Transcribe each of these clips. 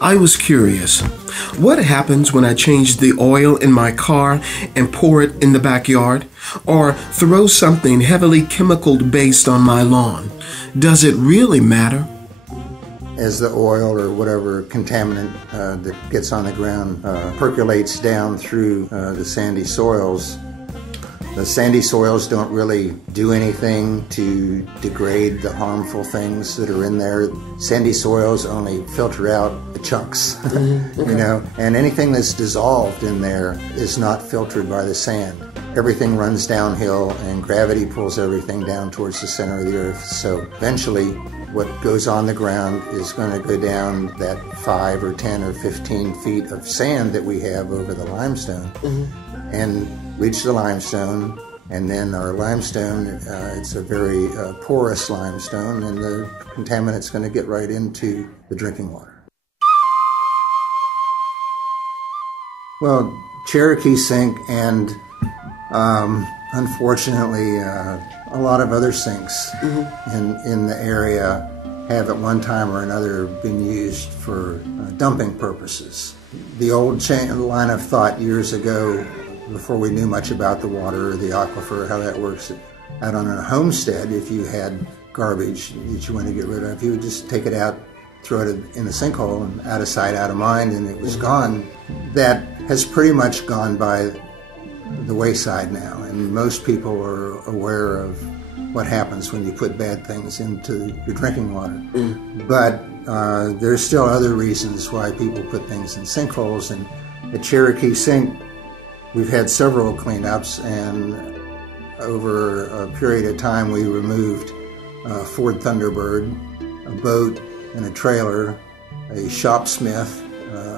I was curious, what happens when I change the oil in my car and pour it in the backyard, or throw something heavily chemical based on my lawn? Does it really matter? As the oil or whatever contaminant that gets on the ground percolates down through the sandy soils don't really do anything to degrade the harmful things that are in there. Sandy soils only filter out the chunks, you know, and anything that's dissolved in there is not filtered by the sand. Everything runs downhill and gravity pulls everything down towards the center of the earth. So eventually what goes on the ground is going to go down that 5 or 10 or 15 feet of sand that we have over the limestone and reach the limestone. And then our limestone, it's a very porous limestone, and the contaminant's going to get right into the drinking water. Well, Cherokee sink and unfortunately a lot of other sinks in the area have at one time or another been used for dumping purposes. The old line of thought years ago, before we knew much about the water or the aquifer, how that works, out on a homestead, if you had garbage that you wanted to get rid of, you would just take it out, throw it in the sinkhole, and out of sight, out of mind, and it was gone. That has pretty much gone by the wayside now, and most people are aware of what happens when you put bad things into your drinking water. But there's still other reasons why people put things in sinkholes, and at Cherokee Sink, we've had several cleanups, and over a period of time we removed a Ford Thunderbird, a boat and a trailer, a shopsmith,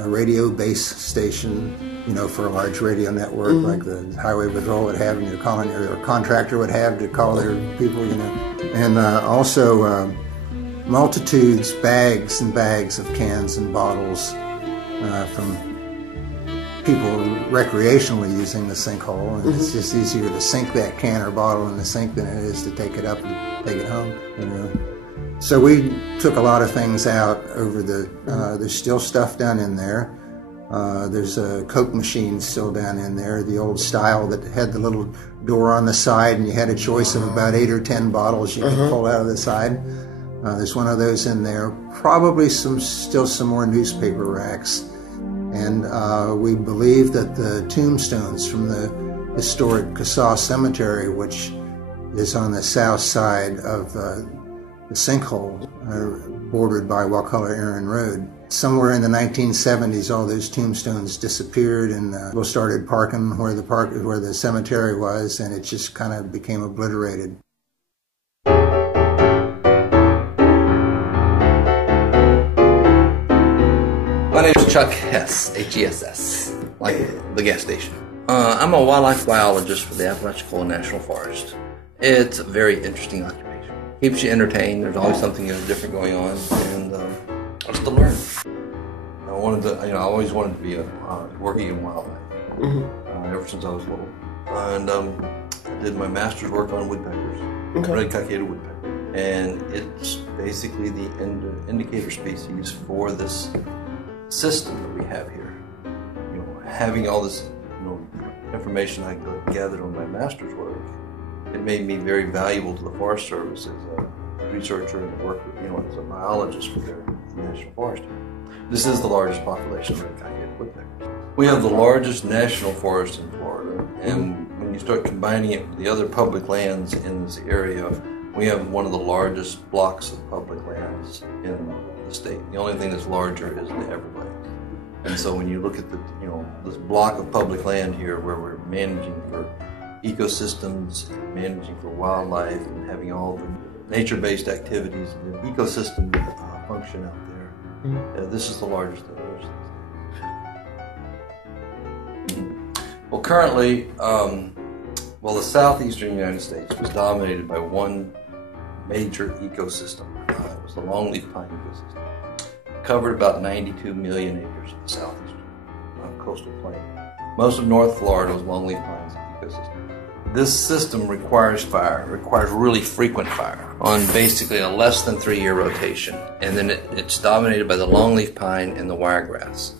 a radio base station, you know, for a large radio network like the Highway Patrol would have, and your contractor would have to call their people, you know. And also multitudes, bags and bags of cans and bottles from people recreationally using the sinkhole, and it's just easier to sink that can or bottle in the sink than it is to take it up and take it home, you know. So we took a lot of things out over there's still stuff down in there. There's a Coke machine still down in there, the old style that had the little door on the side, and you had a choice of about 8 or 10 bottles you could pull out of the side. There's one of those in there. Probably still some more newspaper racks. And we believe that the tombstones from the historic Casaw Cemetery, which is on the south side of the sinkhole, bordered by Wakulla Aaron Road. Somewhere in the 1970s, all those tombstones disappeared, and people started parking where the cemetery was, and it just kind of became obliterated. My name is Chuck Hess, H-E-S-S, like the gas station. I'm a wildlife biologist for the Apalachicola National Forest. It's a very interesting occupation. Keeps you entertained. There's always something different going on, and just to learn. I always wanted to be working in wildlife ever since I was little. And I did my master's work on woodpeckers, red cockaded woodpecker, and it's basically the indicator species for this system that we have here. You know, having all this, information I gathered on my master's work, it made me very valuable to the Forest Service as a researcher and work with, as a biologist for the National Forest. This is the largest population of red-cockaded woodpeckers. We have the largest national forest in Florida, and when you start combining it with the other public lands in this area, we have one of the largest blocks of public lands in the state. The only thing that's larger is the Everglades. And so when you look at this block of public land here where we're managing for ecosystems, and managing for wildlife, and having all the nature-based activities and the ecosystem function out there, this is the largest of those. Well, currently, the southeastern United States was dominated by one major ecosystem. It was the longleaf pine ecosystem. It covered about 92 million acres of the southeastern coastal plain. Most of North Florida was longleaf pines ecosystem. This system requires really frequent fire on basically a less than 3-year rotation. And then it's dominated by the longleaf pine and the wiregrass.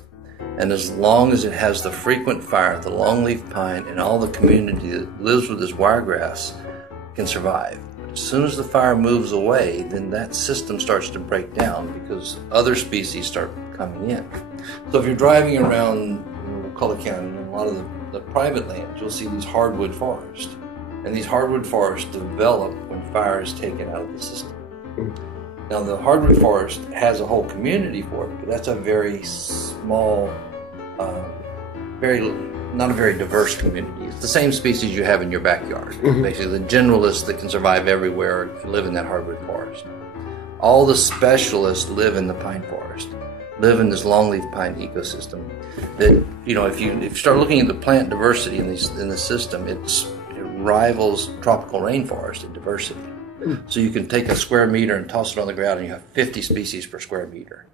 And as long as it has the frequent fire, the longleaf pine and all the community that lives with this wiregrass can survive. As soon as the fire moves away, then that system starts to break down because other species start coming in. So if you're driving around Wakulla County and a lot of the private lands, you'll see these hardwood forests. And these hardwood forests develop when fire is taken out of the system. Now the hardwood forest has a whole community for it, but that's a very small, not a very diverse community. It's the same species you have in your backyard. Basically the generalists that can survive everywhere live in that hardwood forest. All the specialists live in the pine forest, live in this longleaf pine ecosystem. That, you know, if you start looking at the plant diversity in the system, it rivals tropical rainforest in diversity. So you can take a square meter and toss it on the ground and you have 50 species per square meter.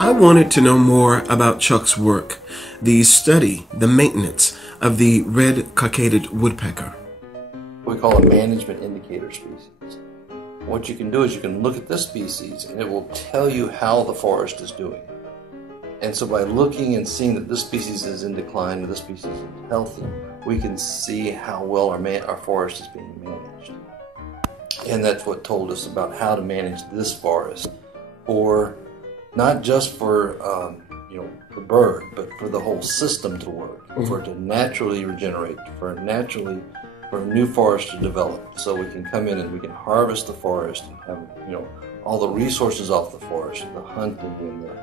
I wanted to know more about Chuck's work, the study, the maintenance of the red-cockaded woodpecker. We call a management indicator species. What you can do is you can look at this species and it will tell you how the forest is doing. And so by looking and seeing that this species is in decline and this species is healthy, we can see how well our forest is being managed. And that's what told us about how to manage this forest, for not just for the bird, but for the whole system to work, for it to naturally regenerate, for a new forest to develop. So we can come in and we can harvest the forest and have all the resources off the forest, the hunting and the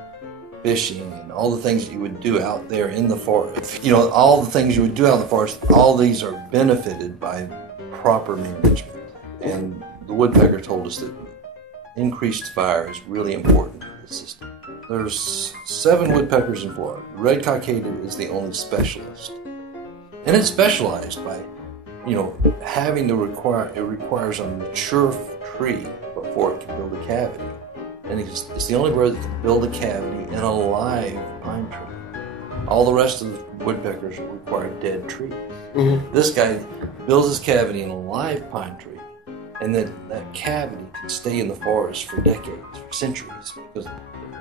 fishing and all the things that you would do out there in the forest. All the things you would do out in the forest, all these are benefited by proper management. And the woodpecker told us that increased fire is really important for the system. There's 7 woodpeckers in Florida. Red-cockaded is the only specialist. And it's specialized by, having to it requires a mature tree before it can build a cavity. And it's the only bird that can build a cavity in a live pine tree. All the rest of the woodpeckers require dead trees. This guy builds his cavity in a live pine tree, and then that cavity can stay in the forest for decades, for centuries, because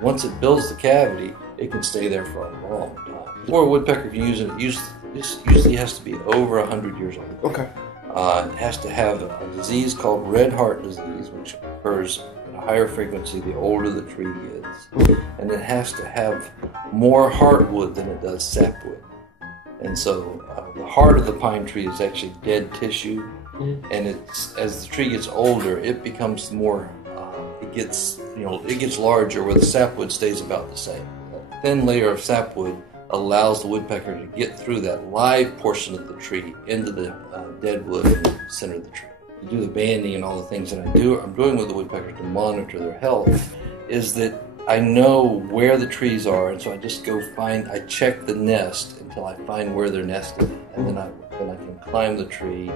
once it builds the cavity, it can stay there for a long time. Before a woodpecker can use it, usually has to be over 100 years old. Okay. It has to have a disease called red heart disease, which occurs at a higher frequency the older the tree gets. And it has to have more heartwood than it does sapwood. And so the heart of the pine tree is actually dead tissue. And as the tree gets older, it becomes more, it gets larger, where the sapwood stays about the same. A thin layer of sapwood allows the woodpecker to get through that live portion of the tree into the dead wood in the center of the tree. To do the banding and all the things that I'm doing with the woodpeckers to monitor their health, is that I know where the trees are, and so I just I check the nest until I find where they're nested, and then I can climb the tree,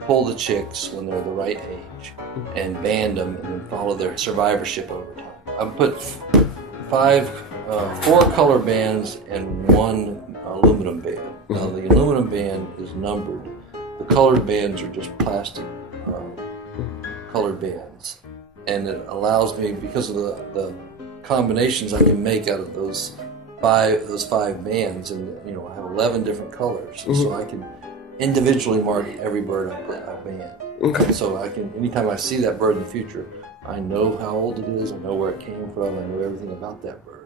pull the chicks when they're the right age, and band them, and then follow their survivorship over time. I've put 4 color bands and 1 aluminum band. Now the aluminum band is numbered. The colored bands are just plastic colored bands, and it allows me, because of the combinations I can make out of those five bands, and I have 11 different colors, so I can individually mark every bird I band. Okay. So I can, anytime I see that bird in the future, I know how old it is, I know where it came from, I know everything about that bird.